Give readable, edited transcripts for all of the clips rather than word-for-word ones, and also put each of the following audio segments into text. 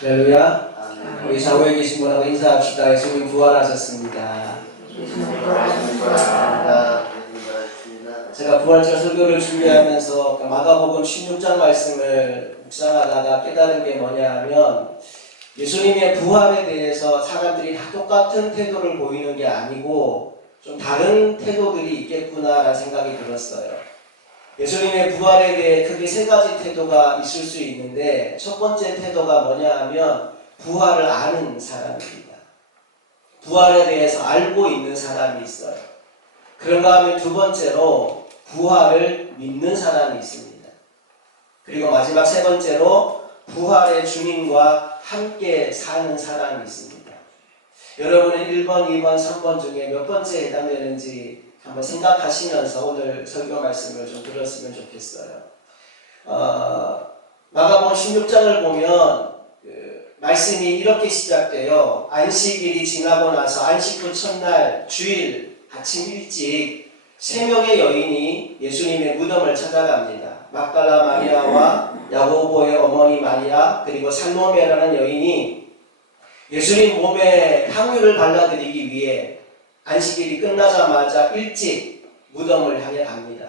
할렐루야. 우리 좌우에 계신 분하고 인사합시다. 예수님 부활하셨습니다. 제가 부활절 설교를 준비하면서 마가복음 16장 말씀을 묵상하다가 깨달은 게 뭐냐 하면, 예수님의 부활에 대해서 사람들이 다 똑같은 태도를 보이는 게 아니고 좀 다른 태도들이 있겠구나라는 생각이 들었어요. 예수님의 부활에 대해 크게 세 가지 태도가 있을 수 있는데, 첫 번째 태도가 뭐냐 하면 부활을 아는 사람입니다. 부활에 대해서 알고 있는 사람이 있어요. 그런가 하면 두 번째로 부활을 믿는 사람이 있습니다. 그리고 마지막 세 번째로 부활의 주님과 함께 사는 사람이 있습니다. 여러분은 1번, 2번, 3번 중에 몇 번째에 해당되는지 한번 생각하시면서 오늘 설교 말씀을 좀 들었으면 좋겠어요. 마가복음 16장을 보면 말씀이 이렇게 시작돼요. 안식일이 지나고 나서 안식 후 첫날 주일 아침 일찍 3명의 여인이 예수님의 무덤을 찾아갑니다. 막달라 마리아와 야고보의 어머니 마리아, 그리고 살로메라는 여인이 예수님 몸에 향유를 발라드리기 위해 안식일이 끝나자마자 일찍 무덤을 향해 갑니다.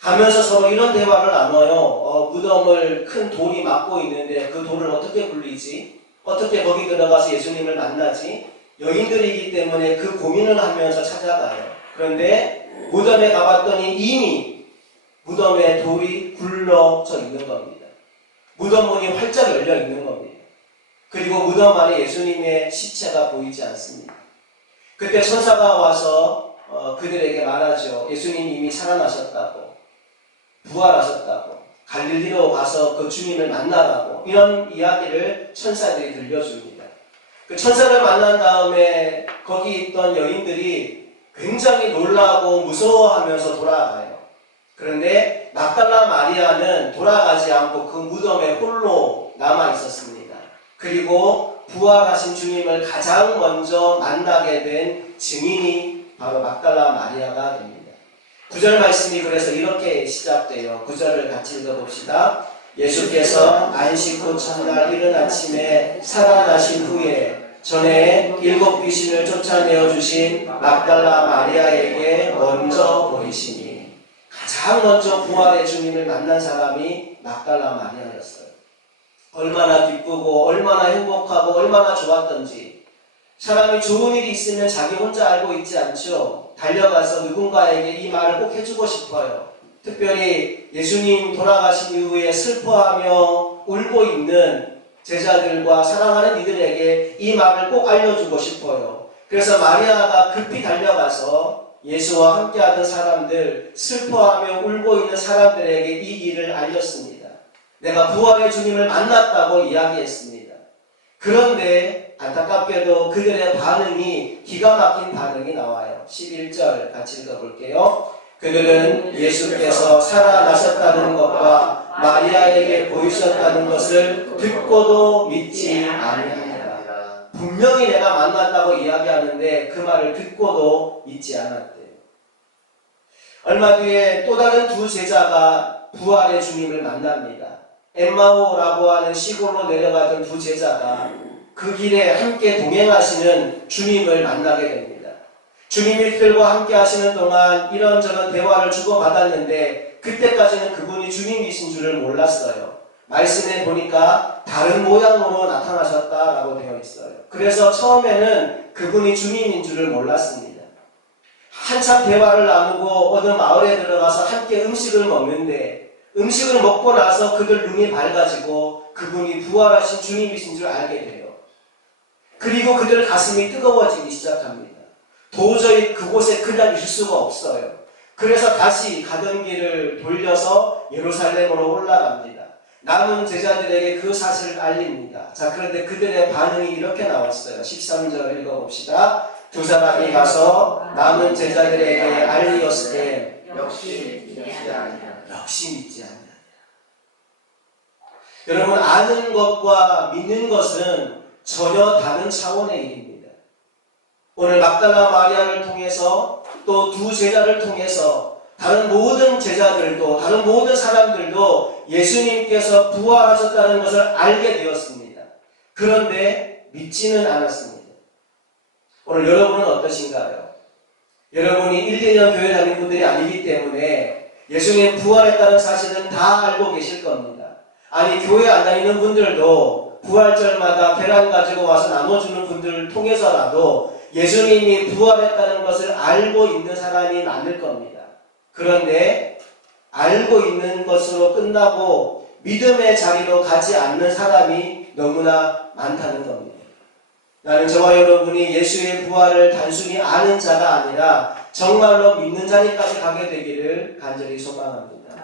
가면서 서로 이런 대화를 나눠요. 무덤을 큰 돌이 막고 있는데 그 돌을 어떻게 굴리지? 어떻게 거기 들어가서 예수님을 만나지? 여인들이기 때문에 그 고민을 하면서 찾아가요. 그런데 무덤에 가봤더니 이미 무덤에 돌이 굴러져 있는 겁니다. 무덤 문이 활짝 열려 있는 겁니다. 그리고 무덤 안에 예수님의 시체가 보이지 않습니다. 그때 천사가 와서 그들에게 말하죠. 예수님 이미 살아나셨다고, 부활하셨다고, 갈릴리로 가서 그 주님을 만나라고, 이런 이야기를 천사들이 들려줍니다. 그 천사를 만난 다음에 거기 있던 여인들이 굉장히 놀라고 무서워하면서 돌아가요. 그런데 막달라 마리아는 돌아가지 않고 그 무덤에 홀로 남아 있었습니다. 그리고 부활하신 주님을 가장 먼저 만나게 된 증인이 바로 막달라 마리아가 됩니다. 9절 말씀이 그래서 이렇게 시작돼요. 9절을 같이 읽어봅시다. 예수께서 안식 후 첫날 이른 아침에 살아나신 후에 전에 7 귀신을 쫓아내어 주신 막달라 마리아에게 먼저 보이시니, 가장 먼저 부활의 주님을 만난 사람이 막달라 마리아였어요. 얼마나 기쁘고 얼마나 행복하고 얼마나 좋았던지. 사람이 좋은 일이 있으면 자기 혼자 알고 있지 않죠. 달려가서 누군가에게 이 말을 꼭 해주고 싶어요. 특별히 예수님 돌아가신 이후에 슬퍼하며 울고 있는 제자들과 사랑하는 이들에게 이 말을 꼭 알려주고 싶어요. 그래서 마리아가 급히 달려가서 예수와 함께하던 사람들, 슬퍼하며 울고 있는 사람들에게 이 일을 알렸습니다. 내가 부활의 주님을 만났다고 이야기했습니다. 그런데 안타깝게도 그들의 반응이 기가 막힌 반응이 나와요. 11절 같이 읽어볼게요. 그들은 예수께서 살아나셨다는 것과 마리아에게 보이셨다는 것을 듣고도 믿지 아니하니라. 분명히 내가 만났다고 이야기하는데 그 말을 듣고도 믿지 않았대요. 얼마 뒤에 또 다른 두 제자가 부활의 주님을 만납니다. 엠마오라고 하는 시골로 내려가던 두 제자가 그 길에 함께 동행하시는 주님을 만나게 됩니다. 주님이 그들과 함께 하시는 동안 이런저런 대화를 주고받았는데 그때까지는 그분이 주님이신 줄을 몰랐어요. 말씀에 보니까 다른 모양으로 나타나셨다라고 되어 있어요. 그래서 처음에는 그분이 주님인 줄을 몰랐습니다. 한참 대화를 나누고 어느 마을에 들어가서 함께 음식을 먹는데, 음식을 먹고 나서 그들 눈이 밝아지고 그분이 부활하신 주님이신 줄 알게 돼요. 그리고 그들 가슴이 뜨거워지기 시작합니다. 도저히 그곳에 그냥 있을 수가 없어요. 그래서 다시 가던 길을 돌려서 예루살렘으로 올라갑니다. 남은 제자들에게 그 사실을 알립니다. 자, 그런데 그들의 반응이 이렇게 나왔어요. 13절 읽어봅시다. 두 사람이 가서 남은 제자들에게 알리었을 때 역시 믿지 않냐. 여러분, 아는 것과 믿는 것은 전혀 다른 차원의 일입니다. 오늘 막달라 마리아를 통해서 또 두 제자를 통해서 다른 모든 제자들도, 다른 모든 사람들도 예수님께서 부활하셨다는 것을 알게 되었습니다. 그런데 믿지는 않았습니다. 오늘 여러분은 어떠신가요? 여러분이 1, 2년 교회 다니는 분들이 아니기 때문에 예수님 부활했다는 사실은 다 알고 계실 겁니다. 아니, 교회 안 다니는 분들도 부활절마다 계란 가지고 와서 나눠주는 분들을 통해서라도 예수님이 부활했다는 것을 알고 있는 사람이 많을 겁니다. 그런데 알고 있는 것으로 끝나고 믿음의 자리로 가지 않는 사람이 너무나 많다는 겁니다. 나는 저와 여러분이 예수의 부활을 단순히 아는 자가 아니라 정말로 믿는 자리까지 가게 되기를 간절히 소망합니다.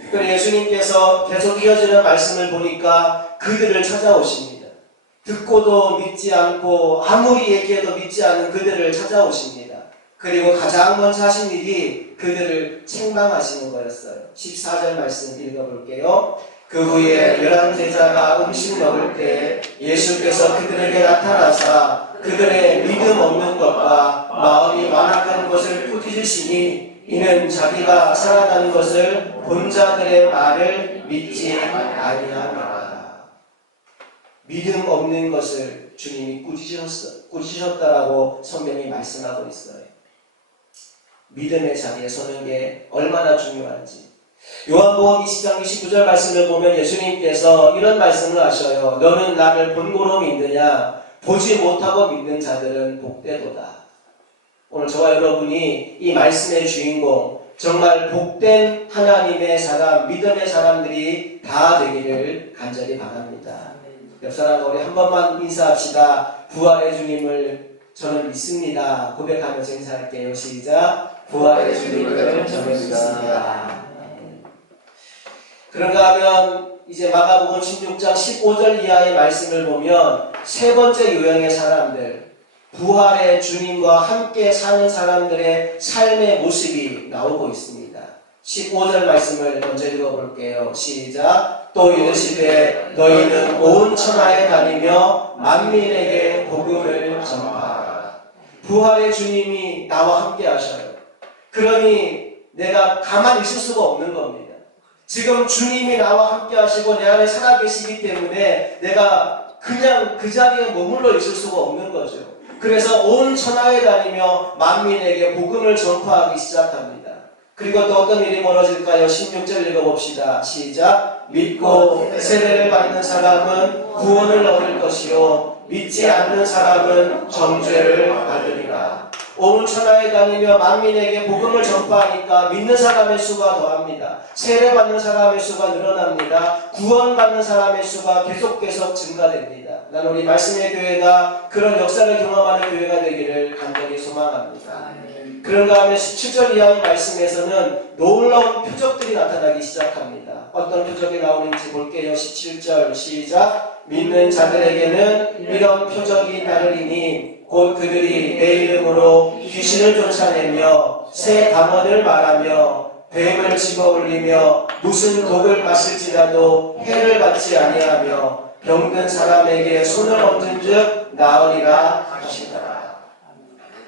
특별히 예수님께서 계속 이어지는 말씀을 보니까 그들을 찾아오십니다. 듣고도 믿지 않고 아무리 얘기해도 믿지 않는 그들을 찾아오십니다. 그리고 가장 먼저 하신 일이 그들을 책망하시는 거였어요. 14절 말씀 읽어볼게요. 그 후에 11제자가 음식 먹을 때 예수께서 그들에게 나타나사 그들의 믿음 없는 것과 마음이 완악한 것을 꾸짖으시니 이는 자기가 살아나는 것을 본 자들의 말을 믿지 아니함이라. 믿음 없는 것을 주님이 꾸짖으셨다라고 성경이 말씀하고 있어요. 믿음의 자리에 서는 게 얼마나 중요한지. 요한복음 20장 29절 말씀을 보면 예수님께서 이런 말씀을 하셔요. 너는 나를 본고로 믿느냐? 보지 못하고 믿는 자들은 복되도다. 오늘 저와 여러분이 이 말씀의 주인공, 정말 복된 하나님의 사람, 믿음의 사람들이 다 되기를 간절히 바랍니다. 옆 사람과 우리 한 번만 인사합시다. 부활의 주님을 저는 믿습니다. 고백하면서 인사할게요. 시작. 부활의 주님을 저는 믿습니다. 그런가 하면 이제 마가복음 16장 15절 이하의 말씀을 보면 세 번째 유형의 사람들, 부활의 주님과 함께 사는 사람들의 삶의 모습이 나오고 있습니다. 15절 말씀을 먼저 읽어볼게요. 시작. 또 이르시되 너희는 온 천하에 다니며 만민에게 복음을 전파하라. 부활의 주님이 나와 함께 하셔요. 그러니 내가 가만히 있을 수가 없는 겁니다. 지금 주님이 나와 함께 하시고 내 안에 살아계시기 때문에 내가 그냥 그 자리에 머물러 있을 수가 없는 거죠. 그래서 온 천하에 다니며 만민에게 복음을 전파하기 시작합니다. 그리고 또 어떤 일이 벌어질까요? 16절 읽어봅시다. 시작. 믿고 세례를 받는 사람은 구원을 얻을 것이요 믿지 않는 사람은 정죄를 받으리라. 온 천하에 다니며 만민에게 복음을 전파하니까 믿는 사람의 수가 더합니다. 세례받는 사람의 수가 늘어납니다. 구원받는 사람의 수가 계속 증가됩니다. 난 우리 말씀의 교회가 그런 역사를 경험하는 교회가 되기를 간절히 소망합니다. 그런가 하면 17절 이하의 말씀에서는 놀라운 표적들이 나타나기 시작합니다. 어떤 표적이 나오는지 볼게요. 17절 시작. 믿는 자들에게는 이런 표적이 따르리니 곧 그들이 내 이름으로 귀신을 쫓아내며 새 방언을 말하며 뱀을 집어올리며 무슨 독을 마실지라도 해를 받지 아니하며 병든 사람에게 손을 얹은 즉 나으리라 하시더라.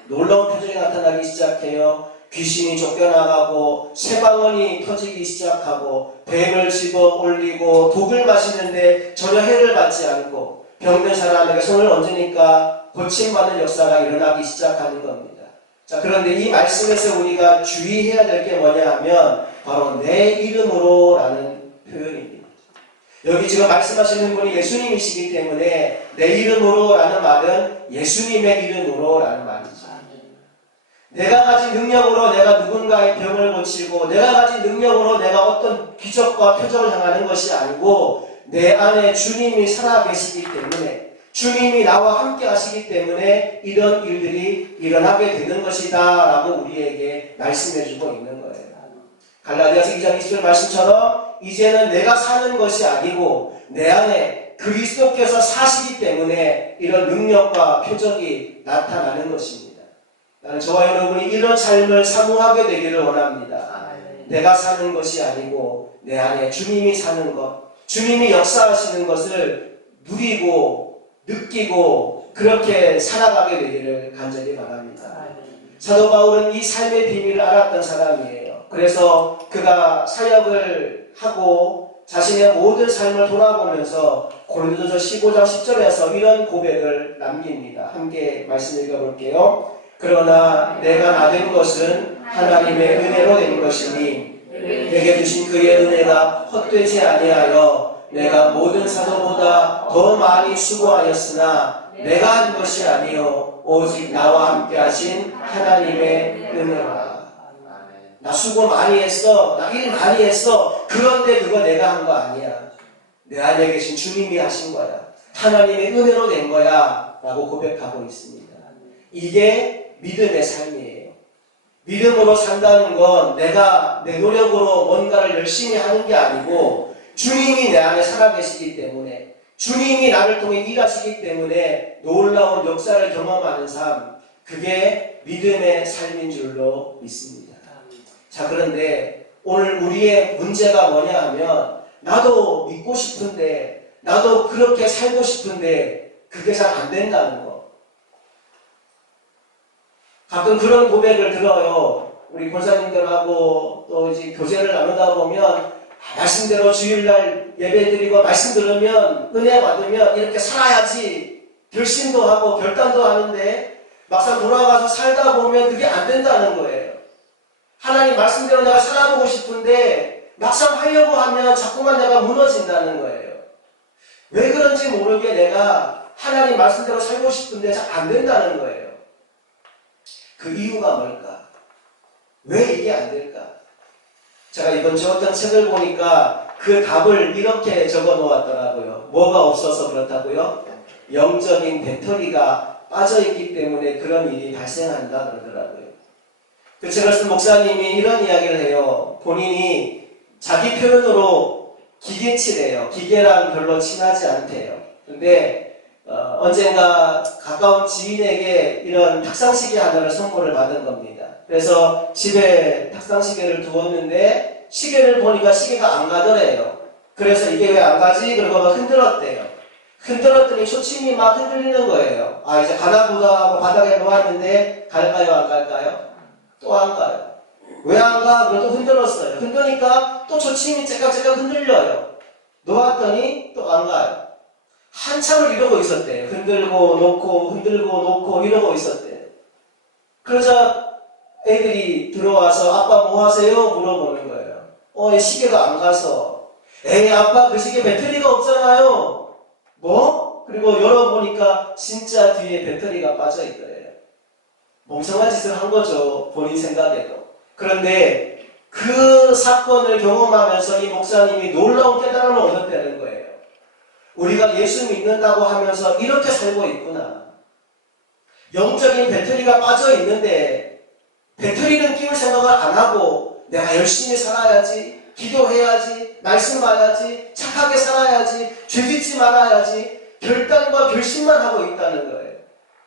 놀라운 표정이 나타나기 시작해요. 귀신이 쫓겨나가고 새 방언이 터지기 시작하고 뱀을 집어올리고 독을 마시는데 전혀 해를 받지 않고 병든 사람에게 손을 얹으니까 고침받는 역사가 일어나기 시작하는 겁니다. 자, 그런데 이 말씀에서 우리가 주의해야 될 게 뭐냐 하면 바로 내 이름으로 라는 표현입니다. 여기 지금 말씀하시는 분이 예수님이시기 때문에 내 이름으로 라는 말은 예수님의 이름으로 라는 말이죠. 내가 가진 능력으로 내가 누군가의 병을 고치고 내가 가진 능력으로 내가 어떤 기적과 표적을 향하는 것이 아니고 내 안에 주님이 살아계시기 때문에 주님이 나와 함께 하시기 때문에 이런 일들이 일어나게 되는 것이다 라고 우리에게 말씀해주고 있는 거예요. 갈라디아서 2장 20절 말씀처럼 이제는 내가 사는 것이 아니고 내 안에 그리스도께서 사시기 때문에 이런 능력과 표적이 나타나는 것입니다. 나는 저와 여러분이 이런 삶을 사모하게 되기를 원합니다. 내가 사는 것이 아니고 내 안에 주님이 사는 것, 주님이 역사하시는 것을 누리고 느끼고 그렇게 살아가게 되기를 간절히 바랍니다. 사도 바울은 이 삶의 비밀을 알았던 사람이에요. 그래서 그가 사역을 하고 자신의 모든 삶을 돌아보면서 고린도서 15장 10절에서 이런 고백을 남깁니다. 함께 말씀 읽어볼게요. 그러나 내가 나된 것은 하나님의 은혜로 된 것이니 내게 주신 그의 은혜가 헛되지 아니하여 내가 모든 사도보다 더 많이 수고하였으나 내가 한 것이 아니요 오직 나와 함께 하신 하나님의 은혜라. 나 수고 많이 했어. 나 일 많이 했어. 그런데 그거 내가 한 거 아니야. 내 안에 계신 주님이 하신 거야. 하나님의 은혜로 된 거야. 라고 고백하고 있습니다. 이게 믿음의 삶이에요. 믿음으로 산다는 건 내가 내 노력으로 뭔가를 열심히 하는 게 아니고 주님이 내 안에 살아계시기 때문에 주님이 나를 통해 일하시기 때문에 놀라운 역사를 경험하는 삶, 그게 믿음의 삶인 줄로 믿습니다. 자, 그런데 오늘 우리의 문제가 뭐냐 하면 나도 믿고 싶은데 나도 그렇게 살고 싶은데 그게 잘 안 된다는 거. 가끔 그런 고백을 들어요. 우리 권사님들하고 또 이제 교제를 나누다 보면 말씀대로 주일날 예배드리고 말씀 들으면 은혜 받으면 이렇게 살아야지 결심도 하고 결단도 하는데 막상 돌아가서 살다 보면 그게 안 된다는 거예요. 하나님 말씀대로 내가 살아보고 싶은데 막상 하려고 하면 자꾸만 내가 무너진다는 거예요. 왜 그런지 모르게 내가 하나님 말씀대로 살고 싶은데 잘 안 된다는 거예요. 그 이유가 뭘까? 왜 이게 안 될까? 제가 이번 주 어떤 책을 보니까 그 답을 이렇게 적어 놓았더라고요. 뭐가 없어서 그렇다고요? 영적인 배터리가 빠져있기 때문에 그런 일이 발생한다 그러더라고요. 그 책을 쓴 목사님이 이런 이야기를 해요. 본인이 자기 표현으로 기계치래요. 기계랑 별로 친하지 않대요. 근데 언젠가 가까운 지인에게 이런 탁상시계 하나를 선물을 받은 겁니다. 그래서 집에 탁상시계를 두었는데 시계를 보니까 시계가 안 가더래요. 그래서 이게 왜 안 가지? 그러고 막 흔들었대요. 흔들었더니 초침이 막 흔들리는 거예요. 아, 이제 가나보다 하고 바닥에 놓았는데 갈까요 안 갈까요? 또 안 가요. 왜 안 가? 그래도 흔들었어요. 흔드니까 또 초침이 째깍째깍 흔들려요. 놓았더니 또 안 가요. 한참을 이러고 있었대요. 흔들고 놓고 흔들고 놓고 이러고 있었대요. 그러자 애들이 들어와서 아빠 뭐 하세요? 물어보는 거예요. 시계가 안 가서. 에이 아빠 그 시계 배터리가 없잖아요. 뭐? 그리고 열어보니까 진짜 뒤에 배터리가 빠져있더래요. 멍청한 짓을 한 거죠. 본인 생각에도. 그런데 그 사건을 경험하면서 이 목사님이 놀라운 깨달음을 얻었다는 거예요. 우리가 예수 믿는다고 하면서 이렇게 살고 있구나. 영적인 배터리가 빠져 있는데 배터리는 끼울 생각을 안 하고 내가 열심히 살아야지, 기도해야지, 말씀 봐야지, 착하게 살아야지, 죄짓지 말아야지 결단과 결심만 하고 있다는 거예요.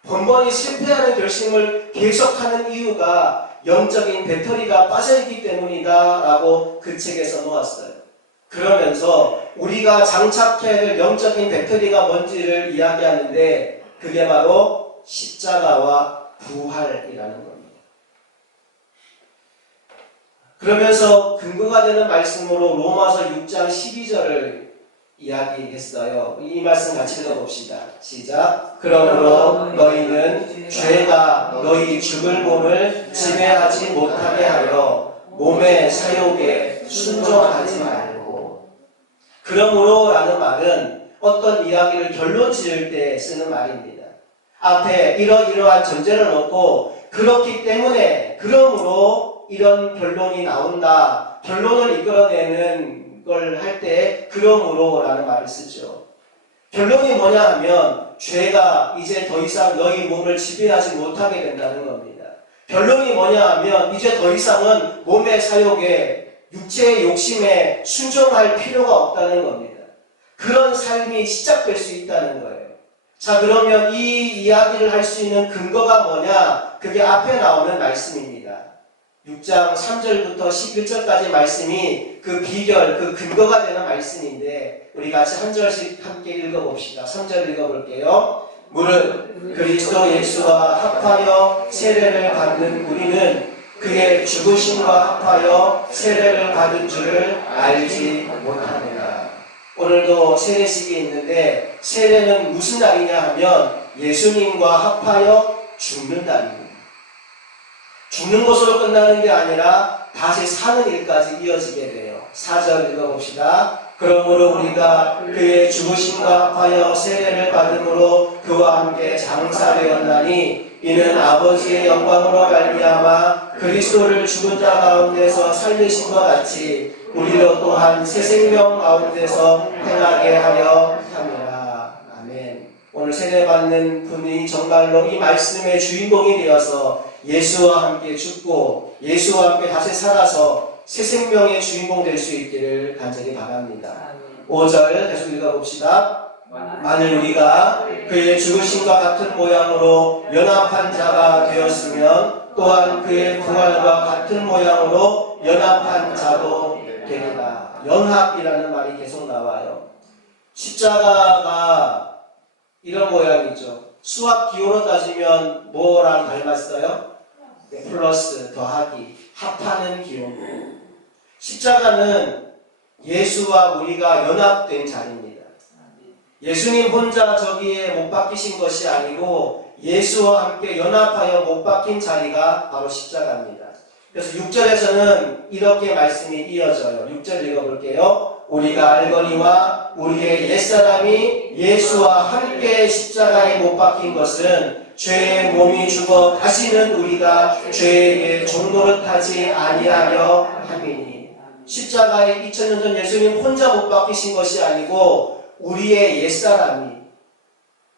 번번이 실패하는 결심을 계속하는 이유가 영적인 배터리가 빠져있기 때문이다 라고 그 책에서 놓았어요. 그러면서 우리가 장착해야 될 영적인 배터리가 뭔지를 이야기하는데 그게 바로 십자가와 부활이라는 겁니다. 그러면서 근거가 되는 말씀으로 로마서 6장 12절을 이야기했어요. 이 말씀 같이 읽어봅시다. 시작. 그러므로 너희는 죄가 너희 죽을 몸을 지배하지 못하게 하여 몸의 사욕에 순종하지 말고. 그러므로 라는 말은 어떤 이야기를 결론 지을 때 쓰는 말입니다. 앞에 이러이러한 전제를 놓고 그렇기 때문에 그러므로 이런 결론이 나온다. 결론을 이끌어내는 걸 할 때 그러므로 라는 말을 쓰죠. 결론이 뭐냐 하면 죄가 이제 더 이상 너희 몸을 지배하지 못하게 된다는 겁니다. 결론이 뭐냐 하면 이제 더 이상은 몸의 사욕에 육체의 욕심에 순종할 필요가 없다는 겁니다. 그런 삶이 시작될 수 있다는 거예요. 자, 그러면 이 이야기를 할 수 있는 근거가 뭐냐? 그게 앞에 나오는 말씀입니다. 6장 3절부터 11절까지 말씀이 그 비결, 그 근거가 되는 말씀인데 우리 같이 한 절씩 함께 읽어봅시다. 3절 읽어볼게요. 무릇 그리스도 예수와 합하여 세례를 받는 우리는 그의 죽으심과 합하여 세례를 받은 줄을 알지 못하느라. 오늘도 세례식이 있는데 세례는 무슨 날이냐 하면 예수님과 합하여 죽는 날입니다. 죽는 것으로 끝나는 게 아니라 다시 사는 일까지 이어지게 돼요. 4절 읽어봅시다. 그러므로 우리가 그의 죽으심과 합하여 세례를 받음으로 그와 함께 장사되었나니 이는 아버지의 영광으로 말미암아 그리스도를 죽은 자 가운데서 살리신 것 같이 우리로 또한 새 생명 가운데서 행하게 하려 함이라. 아멘. 오늘 세례받는 분이 정말로 이 말씀의 주인공이 되어서 예수와 함께 죽고 예수와 함께 다시 살아서 새 생명의 주인공 될 수 있기를 간절히 바랍니다. 5절 계속 읽어봅시다. 만일 우리가 그의 죽으심과 같은 모양으로 연합한 자가 되었으면 또한 그의 부활과 같은 모양으로 연합한 자도 되리라. 연합이라는 말이 계속 나와요. 십자가가 이런 모양이죠. 수학 기호로 따지면 뭐랑 닮았어요? 플러스, 더하기, 합하는 기호. 십자가는 예수와 우리가 연합된 자리입니다. 예수님 혼자 저기에 못 박히신 것이 아니고 예수와 함께 연합하여 못 박힌 자리가 바로 십자가입니다. 그래서 6절에서는 이렇게 말씀이 이어져요. 6절 읽어볼게요. 우리가 알거니와 우리의 옛사람이 예수와 함께 십자가에 못 박힌 것은 죄의 몸이 죽어 다시는 우리가 죄에게 종노릇하지 아니하려 함이니. 십자가에 2000년 전 예수님 혼자 못 박히신 것이 아니고 우리의 옛사람이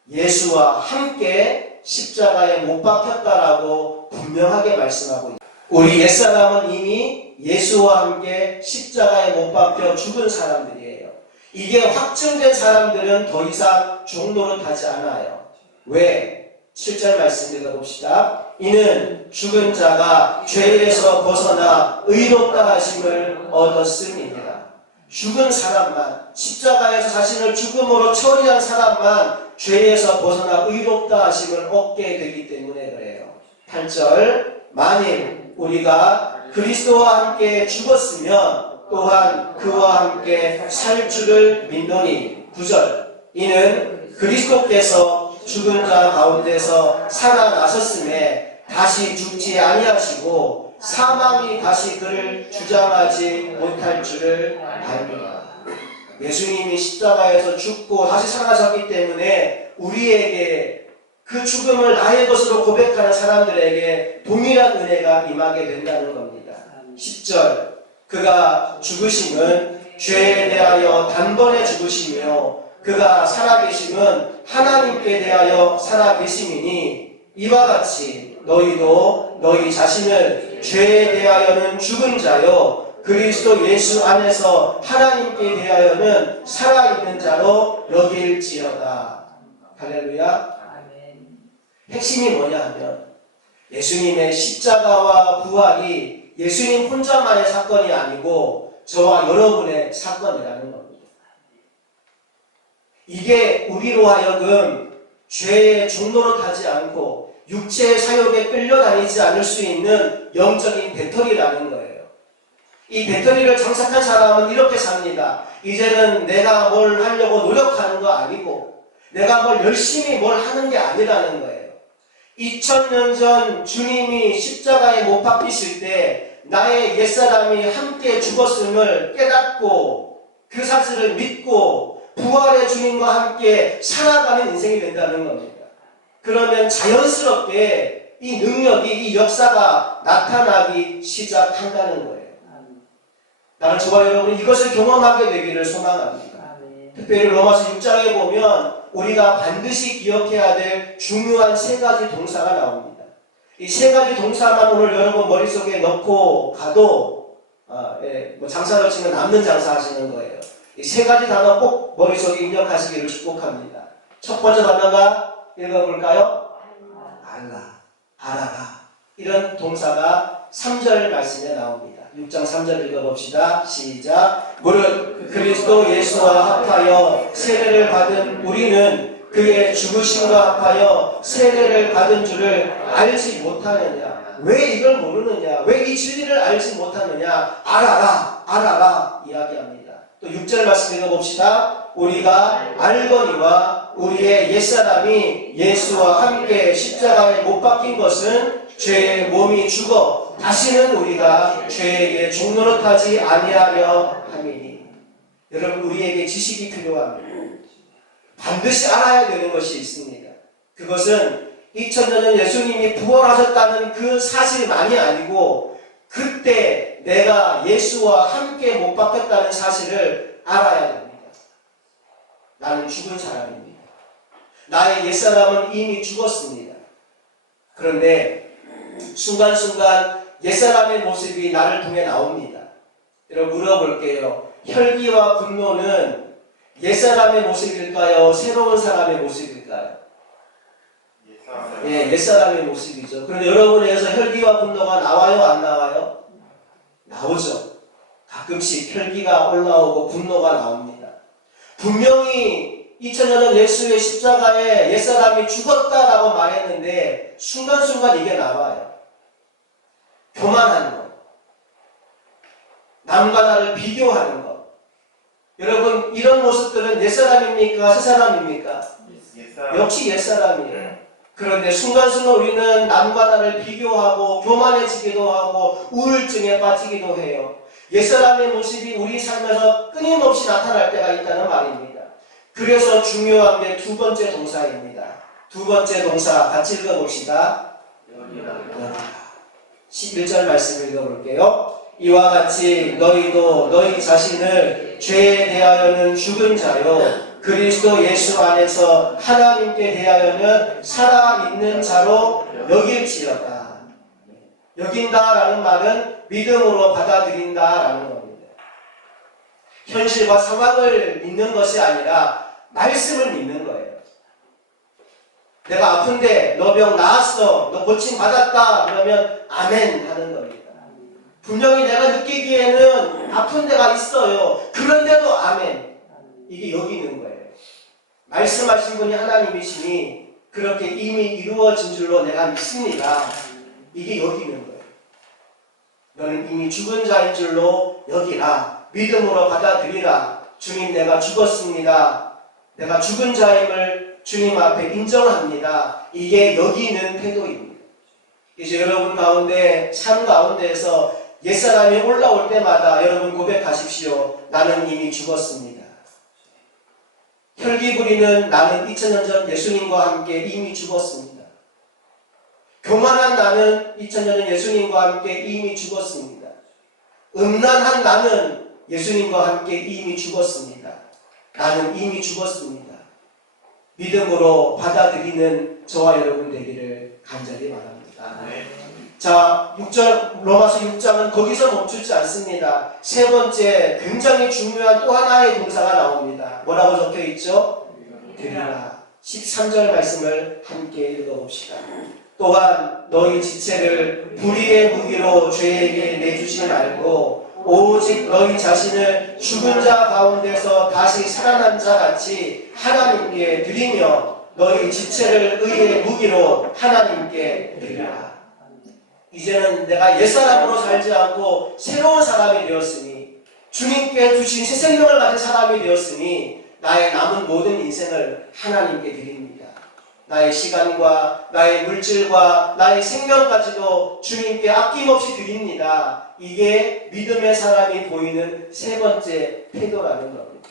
예수와 함께 십자가에 못 박혔다라고 분명하게 말씀하고 있습니다. 우리 옛사람은 이미 예수와 함께 십자가에 못 박혀 죽은 사람들이에요. 이게 확증된 사람들은 더 이상 종노릇하지 않아요. 왜? 7절 말씀 읽어봅시다. 이는 죽은 자가 죄에서 벗어나 의롭다 하심을 얻었습니다. 죽은 사람만, 십자가에서 자신을 죽음으로 처리한 사람만 죄에서 벗어나 의롭다 하심을 얻게 되기 때문에 그래요. 8절 만일 우리가 그리스도와 함께 죽었으면 또한 그와 함께 살 줄을 믿노니. 9절 이는 그리스도께서 죽은 자 가운데서 살아나셨음에 다시 죽지 아니하시고 사망이 다시 그를 주장하지 못할 줄을 압니다. 예수님이 십자가에서 죽고 다시 살아나셨기 때문에 우리에게 그 죽음을 나의 것으로 고백하는 사람들에게 동일한 은혜가 임하게 된다는 겁니다. 10절 그가 죽으심은 죄에 대하여 단번에 죽으시며 그가 살아계심은 하나님께 대하여 살아계심이니 이와 같이 너희도 너희 자신을 죄에 대하여는 죽은 자요 그리스도 예수 안에서 하나님께 대하여는 살아있는 자로 여길지어다. 할렐루야. 핵심이 뭐냐 하면 예수님의 십자가와 부활이 예수님 혼자만의 사건이 아니고 저와 여러분의 사건이라는 겁니다. 이게 우리로 하여금 죄의 종노릇하지 않고 육체의 사욕에 끌려다니지 않을 수 있는 영적인 배터리라는 거예요. 이 배터리를 장착한 사람은 이렇게 삽니다. 이제는 내가 뭘 하려고 노력하는 거 아니고 내가 뭘 열심히 뭘 하는 게 아니라는 거예요. 2000년 전 주님이 십자가에 못 박히실 때 나의 옛사람이 함께 죽었음을 깨닫고 그 사실을 믿고 부활의 주님과 함께 살아가는 인생이 된다는 겁니다. 그러면 자연스럽게 이 능력이, 이 역사가 나타나기 시작한다는 거예요. 나는 저와 여러분이 이것을 경험하게 되기를 소망합니다. 특별히 로마서 6장에 보면 우리가 반드시 기억해야 될 중요한 3가지 동사가 나옵니다. 이 3가지 동사만 오늘 여러분 머릿속에 넣고 가도 장사를 치면 남는 장사 하시는 거예요. 이 3가지 단어 꼭 머릿속에 입력하시기를 축복합니다. 첫 번째 단어가 읽어볼까요? 알아가. 이런 동사가 3절 말씀에 나옵니다. 6장 3절 읽어봅시다. 시작. 무릇 그리스도 예수와 합하여 세례를 받은 우리는 그의 죽으심과 합하여 세례를 받은 줄을 알지 못하느냐. 왜 이걸 모르느냐? 왜 이 진리를 알지 못하느냐? 알아라 이야기합니다. 또 6절 말씀 읽어봅시다. 우리가 알거니와 우리의 옛사람이 예수와 함께 십자가에 못 박힌 것은 죄의 몸이 죽어 다시는 우리가 죄에게 종노릇하지 아니하려 함이니. 여러분, 우리에게 지식이 필요합니다. 반드시 알아야 되는 것이 있습니다. 그것은 2000년 전 예수님이 부활하셨다는 그 사실만이 아니고 그때 내가 예수와 함께 못 박혔다는 사실을 알아야 됩니다. 나는 죽은 사람입니다. 나의 옛사람은 이미 죽었습니다. 그런데 순간순간 옛사람의 모습이 나를 통해 나옵니다. 여러분, 물어볼게요. 혈기와 분노는 옛사람의 모습일까요? 새로운 사람의 모습일까요? 예, 옛사람의 모습이죠. 그런데 여러분에게서 혈기와 분노가 나와요? 안 나와요? 나오죠. 가끔씩 혈기가 올라오고 분노가 나옵니다. 분명히 2000년 전 예수의 십자가에 옛사람이 죽었다라고 말했는데 순간순간 이게 나와요. 교만하는 것, 남과 나를 비교하는 것. 여러분, 이런 모습들은 옛사람입니까? 새사람입니까? 역시 옛사람이에요. 그런데 순간순간 우리는 남과 나를 비교하고 교만해지기도 하고 우울증에 빠지기도 해요. 옛사람의 모습이 우리 삶에서 끊임없이 나타날 때가 있다는 말입니다. 그래서 중요한 게 두 번째 동사입니다. 두 번째 동사 같이 읽어봅시다. 11절 말씀 읽어볼게요. 이와 같이 너희도 너희 자신을 죄에 대하여는 죽은 자요 그리스도 예수 안에서 하나님께 대하여는 살아있는 자로 여길지어다. 여긴다라는 말은 믿음으로 받아들인다라는 겁니다. 현실과 상황을 믿는 것이 아니라 말씀을 믿는 거예요. 내가 아픈데 너 병 나았어, 너 고침 받았다 그러면 아멘 하는 겁니다. 분명히 내가 느끼기에는 아픈 데가 있어요. 그런데도 아멘. 이게 여기 있는 거예요. 말씀하신 분이 하나님이시니 그렇게 이미 이루어진 줄로 내가 믿습니다. 이게 여기 있는 거예요. 너는 이미 죽은 자인 줄로 여기라. 믿음으로 받아들이라. 주님, 내가 죽었습니다. 내가 죽은 자임을 주님 앞에 인정합니다. 이게 여기 있는 태도입니다. 이제 여러분 가운데, 삶 가운데에서 옛사람이 올라올 때마다 여러분 고백하십시오. 나는 이미 죽었습니다. 혈기 부리는 나는 2000년 전 예수님과 함께 이미 죽었습니다. 교만한 나는 2000년 전 예수님과 함께 이미 죽었습니다. 음란한 나는 예수님과 함께 이미 죽었습니다. 나는 이미 죽었습니다. 믿음으로 받아들이는 저와 여러분 되기를 간절히 바랍니다. 자, 6절, 로마서 6장은 거기서 멈추지 않습니다. 세 번째, 굉장히 중요한 또 하나의 동사가 나옵니다. 뭐라고 적혀 있죠? 드리라. 13절 말씀을 함께 읽어봅시다. 또한 너희 지체를 불의의 무기로 죄에게 내주지 말고 오직 너희 자신을 죽은 자 가운데서 다시 살아난 자 같이 하나님께 드리며 너희 지체를 의의 무기로 하나님께 드리라. 이제는 내가 옛사람으로 살지 않고 새로운 사람이 되었으니 주님께 주신 새 생명을 가진 사람이 되었으니 나의 남은 모든 인생을 하나님께 드립니다. 나의 시간과 나의 물질과 나의 생명까지도 주님께 아낌없이 드립니다. 이게 믿음의 사람이 보이는 세 번째 태도라는 겁니다.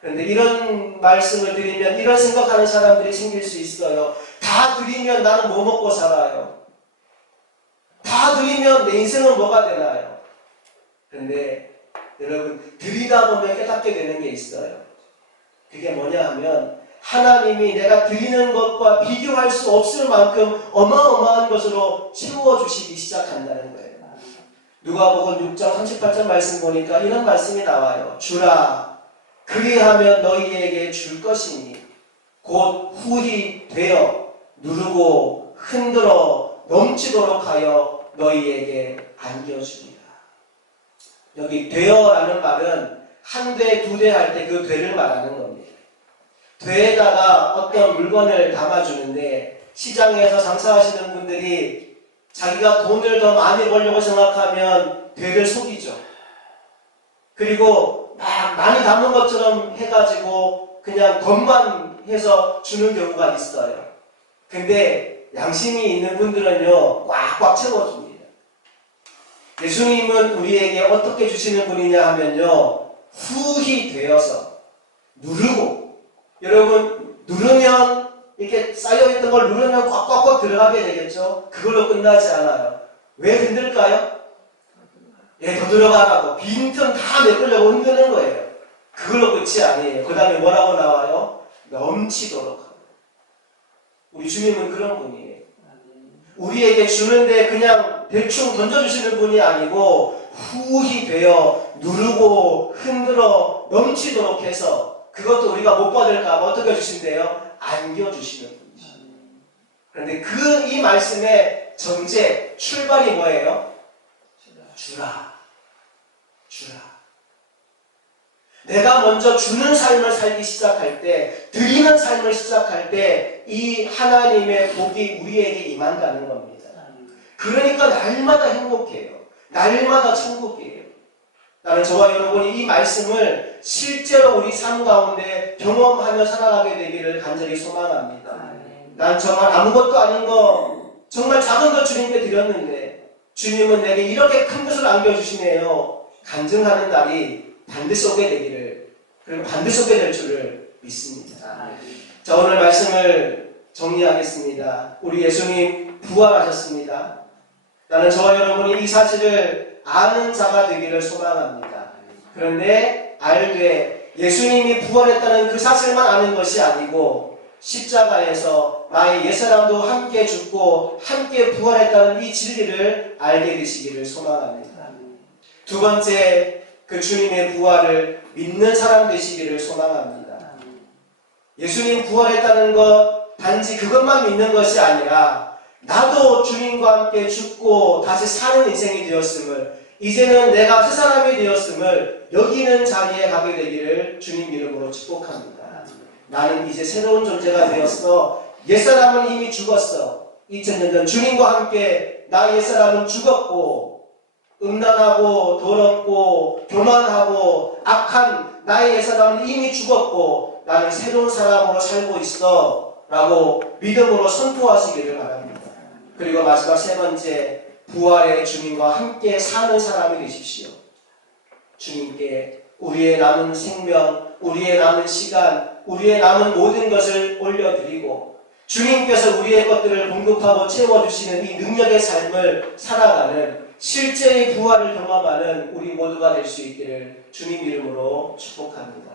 그런데 이런 말씀을 드리면 이런 생각하는 사람들이 생길 수 있어요. 다 드리면 나는 뭐 먹고 살아요? 다 드리면 내 인생은 뭐가 되나요? 그런데 여러분, 드리다 보면 깨닫게 되는 게 있어요. 그게 뭐냐 하면 하나님이 내가 드리는 것과 비교할 수 없을 만큼 어마어마한 것으로 채워주시기 시작한다는 거예요. 누가복음 6장 38절 말씀 보니까 이런 말씀이 나와요. 주라, 그리하면 너희에게 줄 것이니 곧 후히 되어 누르고 흔들어 넘치도록 하여 너희에게 안겨주리라. 여기 되어라는 말은 한 대, 두 대 할 때 그 되를 말하는 겁니다. 되에다가 어떤 물건을 담아주는데 시장에서 장사하시는 분들이 자기가 돈을 더 많이 벌려고 생각하면 되를 속이죠. 그리고 막 많이 담은 것처럼 해가지고 그냥 겉만 해서 주는 경우가 있어요. 근데 양심이 있는 분들은요, 꽉꽉 채워줍니다. 예수님은 우리에게 어떻게 주시는 분이냐 하면요, 후히 되어서 누르고, 여러분 누르면 이렇게 쌓여있던 걸 누르면 꽉꽉꽉 들어가게 되겠죠. 그걸로 끝나지 않아요. 왜 흔들까요? 예, 더 들어가라고 빈틈 다 메꾸려고 흔드는 거예요. 그걸로 끝이 아니에요. 그 다음에 뭐라고 나와요? 넘치도록 합니다. 우리 주님은 그런 분이에요. 우리에게 주는데 그냥 대충 던져주시는 분이 아니고 후히 되어 누르고 흔들어 넘치도록 해서 그것도 우리가 못 받을까 봐 어떻게 주신대요? 안겨주시는 분이죠. 그런데 이 말씀의 전제, 출발이 뭐예요? 주라. 내가 먼저 주는 삶을 살기 시작할 때, 드리는 삶을 시작할 때 이 하나님의 복이 우리에게 임한다는 겁니다. 그러니까 날마다 행복해요. 날마다 천국이에요. 나는 저와 여러분이 이 말씀을 실제로 우리 삶 가운데 경험하며 살아가게 되기를 간절히 소망합니다. 난 정말 아무것도 아닌 거, 정말 작은 것 주님께 드렸는데 주님은 내게 이렇게 큰 것을 안겨주시네요. 간증하는 날이 반드시 오게 되기를, 그리고 반드시 오게 될 줄을 믿습니다. 자, 오늘 말씀을 정리하겠습니다. 우리 예수님 부활하셨습니다. 나는 저와 여러분이 이 사실을 아는 자가 되기를 소망합니다. 그런데 알되 예수님이 부활했다는 그 사실만 아는 것이 아니고 십자가에서 나의 옛사람도 함께 죽고 함께 부활했다는 이 진리를 알게 되시기를 소망합니다. 두 번째, 그 주님의 부활을 믿는 사람 되시기를 소망합니다. 예수님 부활했다는 것, 단지 그것만 믿는 것이 아니라 나도 주님과 함께 죽고 다시 사는 인생이 되었음을, 이제는 내가 새 사람이 되었음을 여기는 자리에 가게 되기를 주님 이름으로 축복합니다. 나는 이제 새로운 존재가 되었어. 옛사람은 이미 죽었어. 2000년 전 주님과 함께 나 옛사람은 죽었고 음란하고 더럽고 교만하고 악한 나의 옛사람은 이미 죽었고 나는 새로운 사람으로 살고 있어 라고 믿음으로 선포하시기를 바랍니다. 그리고 마지막 세 번째, 부활의 주님과 함께 사는 사람이 되십시오. 주님께 우리의 남은 생명, 우리의 남은 시간, 우리의 남은 모든 것을 올려드리고 주님께서 우리의 것들을 공급하고 채워주시는 이 능력의 삶을 살아가는 실제의 부활을 경험하는 우리 모두가 될 수 있기를 주님 이름으로 축복합니다.